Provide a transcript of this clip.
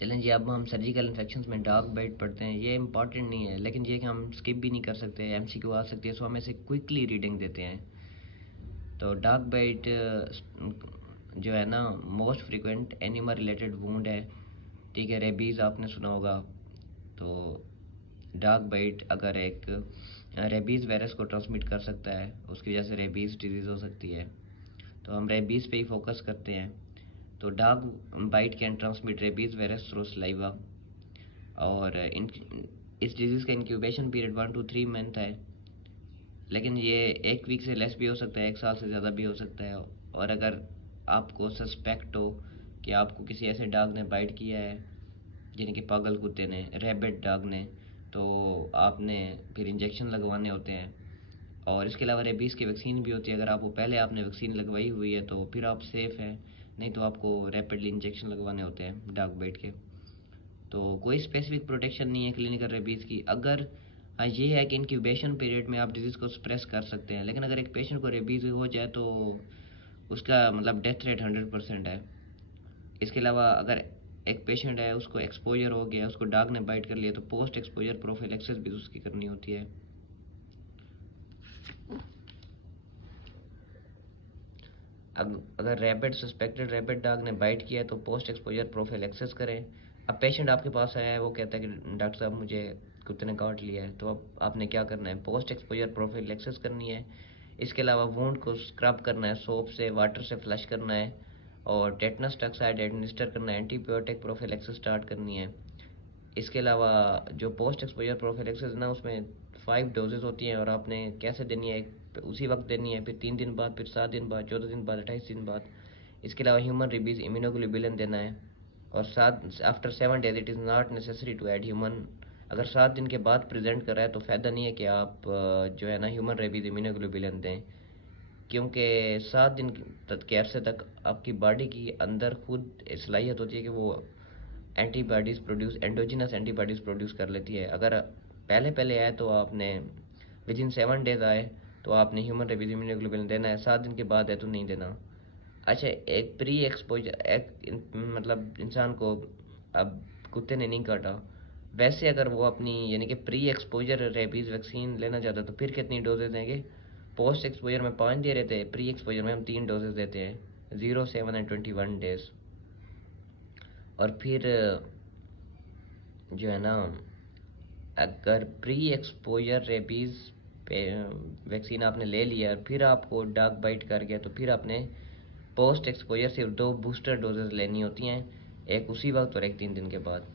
चलें जी, अब हम सर्जिकल इन्फेक्शंस में डार्क बाइट पढ़ते हैं। ये इंपॉर्टेंट नहीं है, लेकिन ये कि हम स्किप भी नहीं कर सकते, एमसीक्यू आ सकती है, सो हम इसे क्विकली रीडिंग देते हैं। तो डार्क बाइट जो है ना, most frequent animal related wound है। ठीक है, रेबीज़ आपने सुना होगा। तो डार्क बाइट अगर एक रेबीज़ वायरस को ट्रांसमिट कर सकता है, उसकी वजह से रेबीज़ डिजीज़ हो सकती है। तो हम रेबीज़ पे ही फोकस करते हैं। तो dark bite can transmit rabies virus through saliva. और इस डिजीज़ का इंक्यूबेशन पीरियड 1 to 3 मंथ है, लेकिन ये 1 वीक से लेस भी हो सकता है, 1 साल से ज़्यादा भी हो सकता है। और अगर आपको सस्पेक्ट हो कि आपको किसी ऐसे डॉग ने बाइट किया है, यानी कि पागल कुत्ते ने, रैबिट डॉग ने, तो आपने फिर इंजेक्शन लगवाने होते हैं। और इसके अलावा रेबीज़ की वैक्सीन भी होती है। अगर आपको पहले आपने वैक्सीन लगवाई हुई है तो फिर आप सेफ़ हैं, नहीं तो आपको रैपिडली इंजेक्शन लगवाने होते हैं डॉग बाइट के। तो कोई स्पेसिफिक प्रोटेक्शन नहीं है क्लिनिकल रेबीज़ की। अगर हाँ, ये है कि इंक्यूबेशन पीरियड में आप डिजीज़ को सप्रेस कर सकते हैं, लेकिन अगर एक पेशेंट को रेबीज़ हो जाए तो उसका मतलब डेथ रेट 100% है। इसके अलावा अगर एक पेशेंट है, उसको एक्सपोजर हो गया, उसको डॉग ने बाइट कर लिया, तो पोस्ट एक्सपोजर प्रोफिलैक्सिस भी उसकी करनी होती है। अगर रैबिट सस्पेक्टेड रैबिट डॉग ने बाइट किया है तो पोस्ट एक्सपोजर प्रोफिलैक्सिस करें। अब पेशेंट आपके पास आया है, वो कहता है कि डॉक्टर साहब मुझे कुत्ते ने काट लिया है, तो अब आपने क्या करना है? पोस्ट एक्सपोजर प्रोफिलैक्सिस करनी है। इसके अलावा वुंड को स्क्रब करना है, सोप से, वाटर से फ्लश करना है, और टेटनस टॉक्साइड एडमिनिस्टर करना है, एंटीबायोटिक प्रोफिलैक्सिस स्टार्ट करनी है। इसके अलावा जो पोस्ट एक्सपोजर प्रोफिलैक्सिस ना, उसमें 5 डोजेज़ होती हैं, और आपने कैसे देनी है? उसी वक्त देनी है, फिर 3 दिन बाद, फिर 7 दिन बाद, 14 दिन बाद, 28 दिन बाद। इसके अलावा ह्यूमन रेबीज़ इम्यूनोग्लोबुलिन देना है। और 7 after 7 days it is not necessary to add human. अगर 7 दिन के बाद प्रेजेंट कर रहा है तो फ़ायदा नहीं है कि आप जो है ना ह्यूमन रेबीज़ इम्यूनोग्लोबुलिन दें, क्योंकि 7 दिन तक के अरसे तक आपकी बॉडी की अंदर खुद सलाहियत होती है कि वो antibodies produce, endogenous antibodies produce कर लेती है। अगर पहले पहले आए तो आपने विदिन 7 डेज आए तो आपने ह्यूमन रेबीज इम्यूनोग्लोबुलिन देना है। 7 दिन के बाद है तो नहीं देना। अच्छा, एक प्री एक्सपोजर मतलब इंसान को अब कुत्ते ने नहीं काटा, वैसे अगर वो अपनी यानी कि प्री एक्सपोजर रेबीज़ वैक्सीन लेना चाहता तो फिर कितनी डोजेज देंगे? पोस्ट एक्सपोजर में 5 दे रहे थे, प्री एक्सपोजर में हम 3 डोजेज देते हैं, 0, 7 एंड 21 डेज। और फिर जो है ना, अगर प्री एक्सपोजर रेबीज़ वैक्सीन आपने ले लिया और फिर आपको डॉग बाइट कर गया, तो फिर आपने पोस्ट एक्सपोजर सिर्फ 2 बूस्टर डोजेज लेनी होती हैं, एक उसी वक्त और एक 3 दिन के बाद।